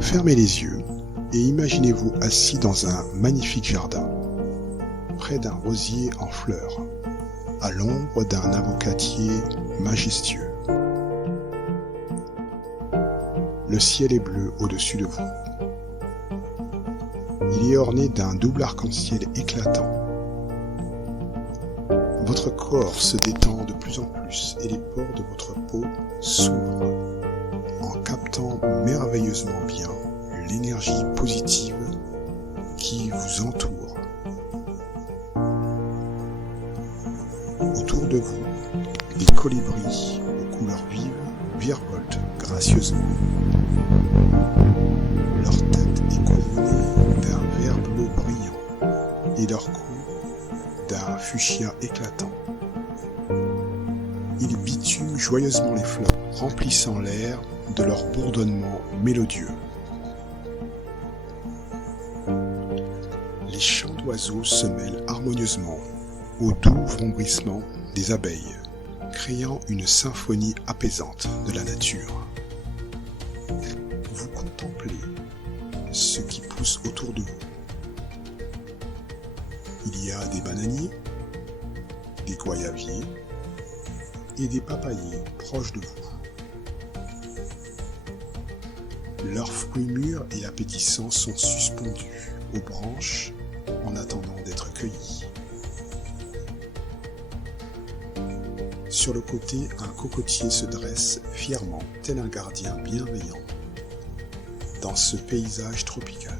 Fermez les yeux et imaginez-vous assis dans un magnifique jardin, près d'un rosier en fleurs, à l'ombre d'un avocatier majestueux. Le ciel est bleu au-dessus de vous. Il est orné d'un double arc-en-ciel éclatant. Votre corps se détend de plus en plus et les pores de votre peau s'ouvrent en captant merveilleusement bien l'énergie positive qui vous entoure. Autour de vous, des colibris aux couleurs vives virevoltent gracieusement. Leur tête est couronnée d'un vert bleu brillant et leur cou d'un fuchsia éclatant. Ils bitument joyeusement les fleurs, remplissant l'air de leur bourdonnement mélodieux. Les chants d'oiseaux se mêlent harmonieusement au doux vrombrissement des abeilles, créant une symphonie apaisante de la nature. Vous contemplez ce qui pousse autour de vous. Il y a des bananiers, des goyaviers et des papayers proches de vous. Leurs fruits mûrs et appétissants sont suspendus aux branches en attendant d'être cueillis. Sur le côté, un cocotier se dresse fièrement, tel un gardien bienveillant, dans ce paysage tropical.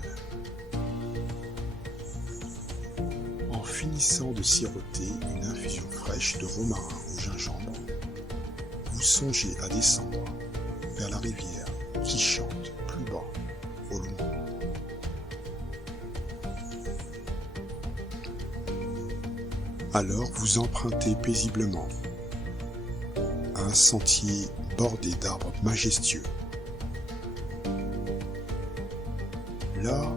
En finissant de siroter une infusion fraîche de romarin au gingembre, vous songez à descendre vers la rivière qui chante plus bas au loin. Alors vous empruntez paisiblement un sentier bordé d'arbres majestueux. Là,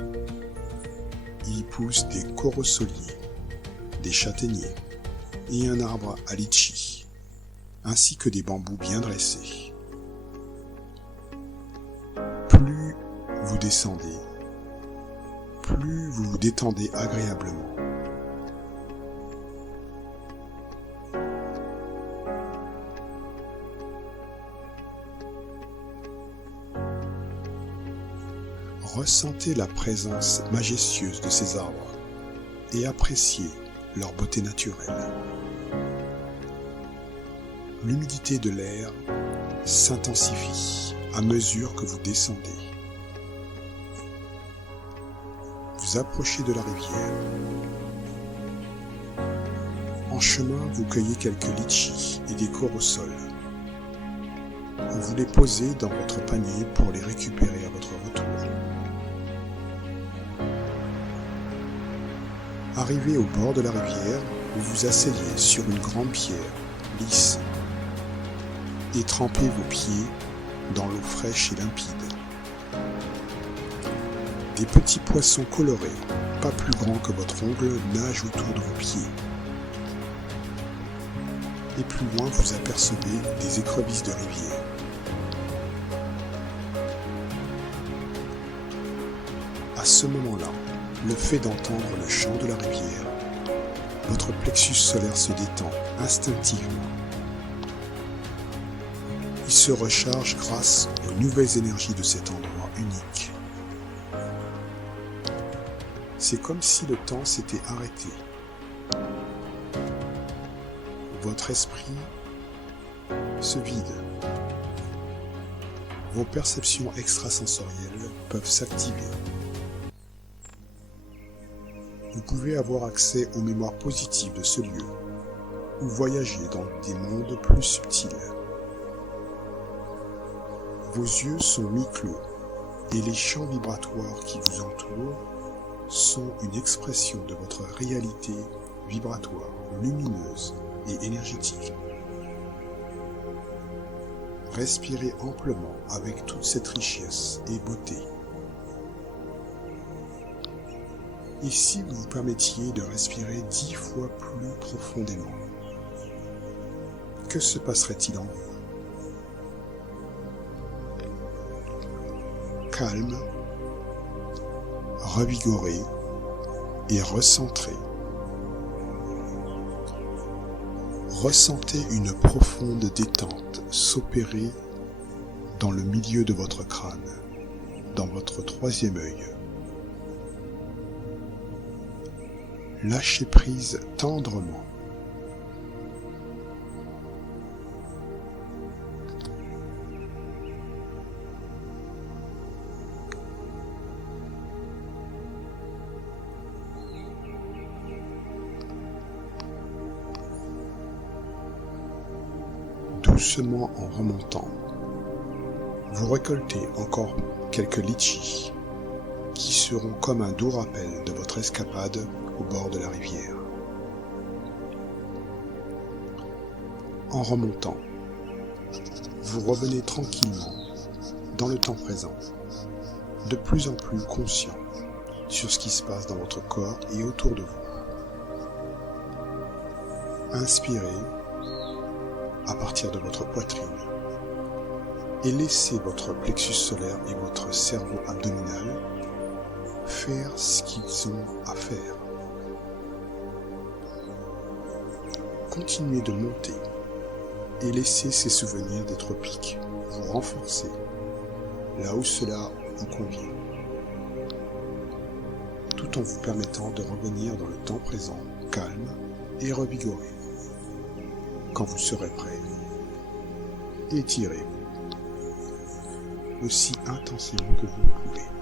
il pousse des corosoliers, des châtaigniers et un arbre à litchi, ainsi que des bambous bien dressés. Plus vous descendez, plus vous vous détendez agréablement. Ressentez la présence majestueuse de ces arbres et appréciez leur beauté naturelle. L'humidité de l'air s'intensifie à mesure que vous descendez. Vous approchez de la rivière. En chemin, vous cueillez quelques litchis et des corosols. Vous les posez dans votre panier pour les récupérer à votre retour. Arrivé au bord de la rivière, vous vous asseyez sur une grande pierre lisse et trempez vos pieds dans l'eau fraîche et limpide. Des petits poissons colorés, pas plus grands que votre ongle, nagent autour de vos pieds. Et plus loin, vous apercevez des écrevisses de rivière. À ce moment-là, le fait d'entendre le chant de la rivière, votre plexus solaire se détend instinctivement. Il se recharge grâce aux nouvelles énergies de cet endroit unique. C'est comme si le temps s'était arrêté. Votre esprit se vide. Vos perceptions extrasensorielles peuvent s'activer. Vous pouvez avoir accès aux mémoires positives de ce lieu ou voyager dans des mondes plus subtils. Vos yeux sont mi-clos et les champs vibratoires qui vous entourent sont une expression de votre réalité vibratoire, lumineuse et énergétique. Respirez amplement avec toute cette richesse et beauté. Et si vous vous permettiez de respirer 10 fois plus profondément, que se passerait-il en vous ? calme, revigoré et recentré. Ressentez une profonde détente s'opérer dans le milieu de votre crâne, dans votre troisième œil. Lâchez prise tendrement. Doucement en remontant, vous récoltez encore quelques litchis qui seront comme un doux rappel de votre escapade au bord de la rivière. En remontant, vous revenez tranquillement dans le temps présent, de plus en plus conscient sur ce qui se passe dans votre corps et autour de vous. Inspirez à partir de votre poitrine et laissez votre plexus solaire et votre cerveau abdominal faire ce qu'ils ont à faire. Continuez de monter et laissez ces souvenirs des tropiques vous renforcer là où cela vous convient, tout en vous permettant de revenir dans le temps présent, calme et revigoré. Quand vous serez prêt, étirez-vous aussi intensément que vous le pouvez.